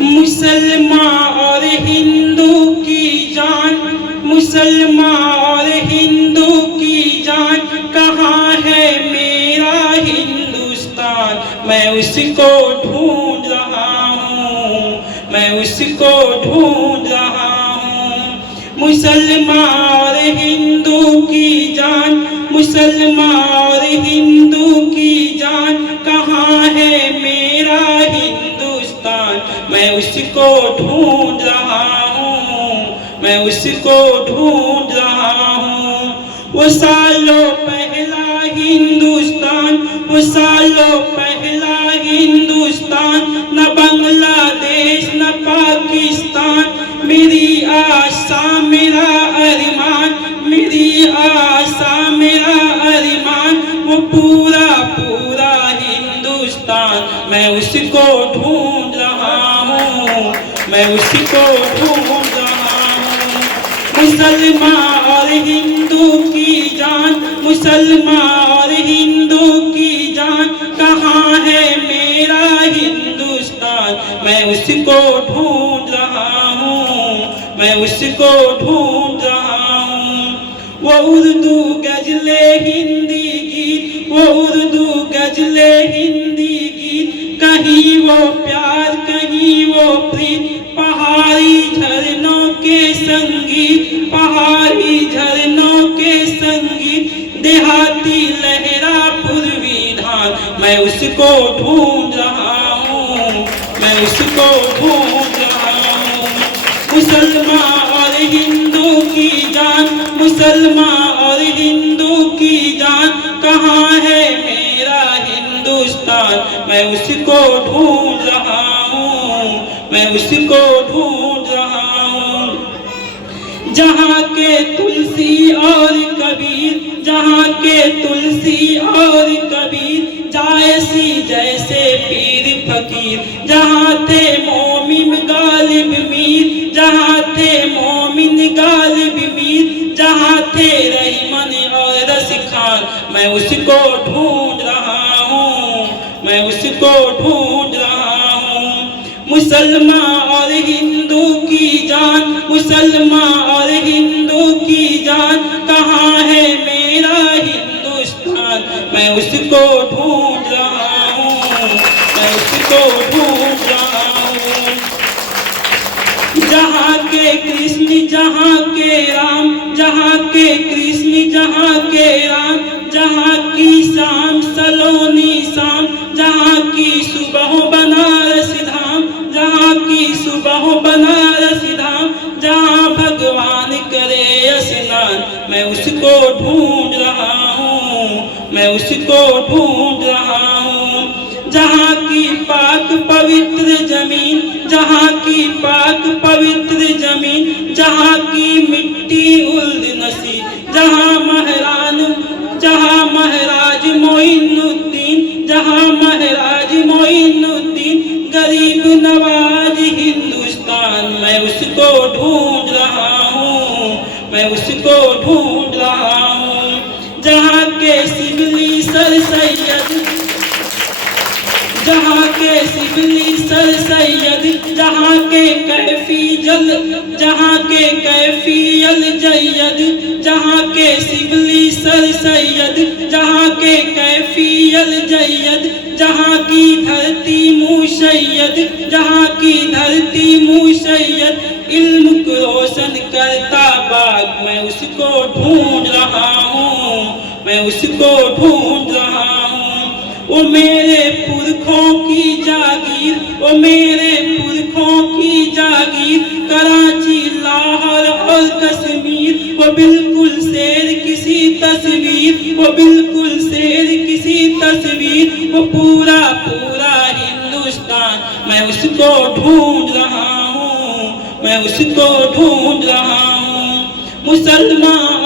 मुसलमान और हिंदू की जान, मुसलमान और हिंदू की जान, कहाँ है मेरा हिंदुस्तान। मैं उसको ढूंढ रहा हूँ, मैं उसको ढूंढ रहा हूँ। मुसलमान और हिंदू की जान, मुसलमान और हिंदू की जान, कहाँ है मेरा हिंदुस्तान। मैं उसको ढूंढ रहा हूँ, मैं उसको ढूंढ रहा हूँ। वो सालों पहला हिंदुस्तान, वो सालों पहला हिंदुस्तान, न बांग्लादेश न पाकिस्तान। मेरी आशा मेरा अरमान, मेरी आशा मेरा अरमान, वो पूरा पूरा हिंदुस्तान। मैं उसको ढूंढ रहा हूँ, मैं उसको ढूंढ रहा हूँ। मुसलमान और हिंदू की जान, मुसलमान और हिंदू की जान, कहाँ है मेरा हिंदुस्तान। मैं उसको ढूंढ रहा हूँ, मैं उसको ढूंढ रहा हूँ। वो उर्दू गजले हिंदी गीत, वो उर्दू गजले हिंदी गीत, कहीं वो प्यार कहीं वो प्रीत। पहाड़ी झरनों के संगीत, पहाड़ी झरनों के संगीत, देहाती लहरा पूर्वी धान। मैं उसको ढूंढ रहा हूँ, मैं उसको ढूंढ रहा हूँ। मुसलमान और हिंदू की जान, मुसलमान और हिंदू की जान, कहाँ है मेरा हिंदुस्तान। मैं उसको ढूंढ रहा हूँ, मैं उसको ढूंढ रहा हूँ। जहाँ के तुलसी और कबीर, जहाँ के तुलसी और कबीर, जायसी जैसे पीर फकीर। जहाँ थे मोमिन गालिब मीर, जहाँ थे मोमिन गालिब मीर, जहाँ थे रहीमन और रस खान। मैं उसको ढूंढ रहा हूँ, मैं उसको ढूंढ रहा हूँ। मुसलमान और हिंदू की जान, मुसलमान और हिंदू की जान, कहाँ है मेरा हिंदुस्तान। मैं उसको ढूंढ रहा हूँ, मैं उसको ढूंढ रहा हूँ। जहाँ के कृष्ण जहाँ के राम, जहाँ के कृष्ण जहाँ के राम, जहाँ की शाम सलोनी शाम, जहाँ की सुबह बनारस धाम, जहाँ की सुबह बनारस धाम, जहाँ भगवान करे स्नान। मैं उसको ढूंढ रहा हूँ, मैं उसको ढूंढ रहा हूँ। जहाँ की पाक पवित्र जमीन, जहाँ की पाक पवित्र जमीन, जहाँ की मिट्टी उल्द नसी, जहाँ महाराज मोइनुद्दीन, जहाँ महाराज मोइनुद्दीन, गरीब नवाज हिंदुस्तान। मैं उसको ढूंढ रहा हूँ, मैं उसको ढूंढ रहा हूँ। जहाँ के शिबली सर सैयद, जहाँ के शिबली सर सैयद, जहाँ के कैफी जल, जहाँ के कैफी अल जैयद, जहाँ के शिबली सर सैयद, जहाँ के कैफी अल जैयद, जहाँ की धरती मुशय्यद, जहाँ की धरती मुशय्यद, इल्म को रोशन करता बाग। मैं उसको ढूंढ रहा हूँ, मैं उसको ढूंढ रहा हूँ। वो मेरे पुरखों की जागीर, वो मेरे पुरखों की जागीर, कराची लाहौर और कश्मीर। वो बिल्कुल शेर किसी तस्वीर, वो बिल्कुल शेर किसी तस्वीर, वो पूरा पूरा हिंदुस्तान। मैं उसको ढूंढ रहा हूँ, मैं उसको ढूंढ रहा हूँ। मुसलमान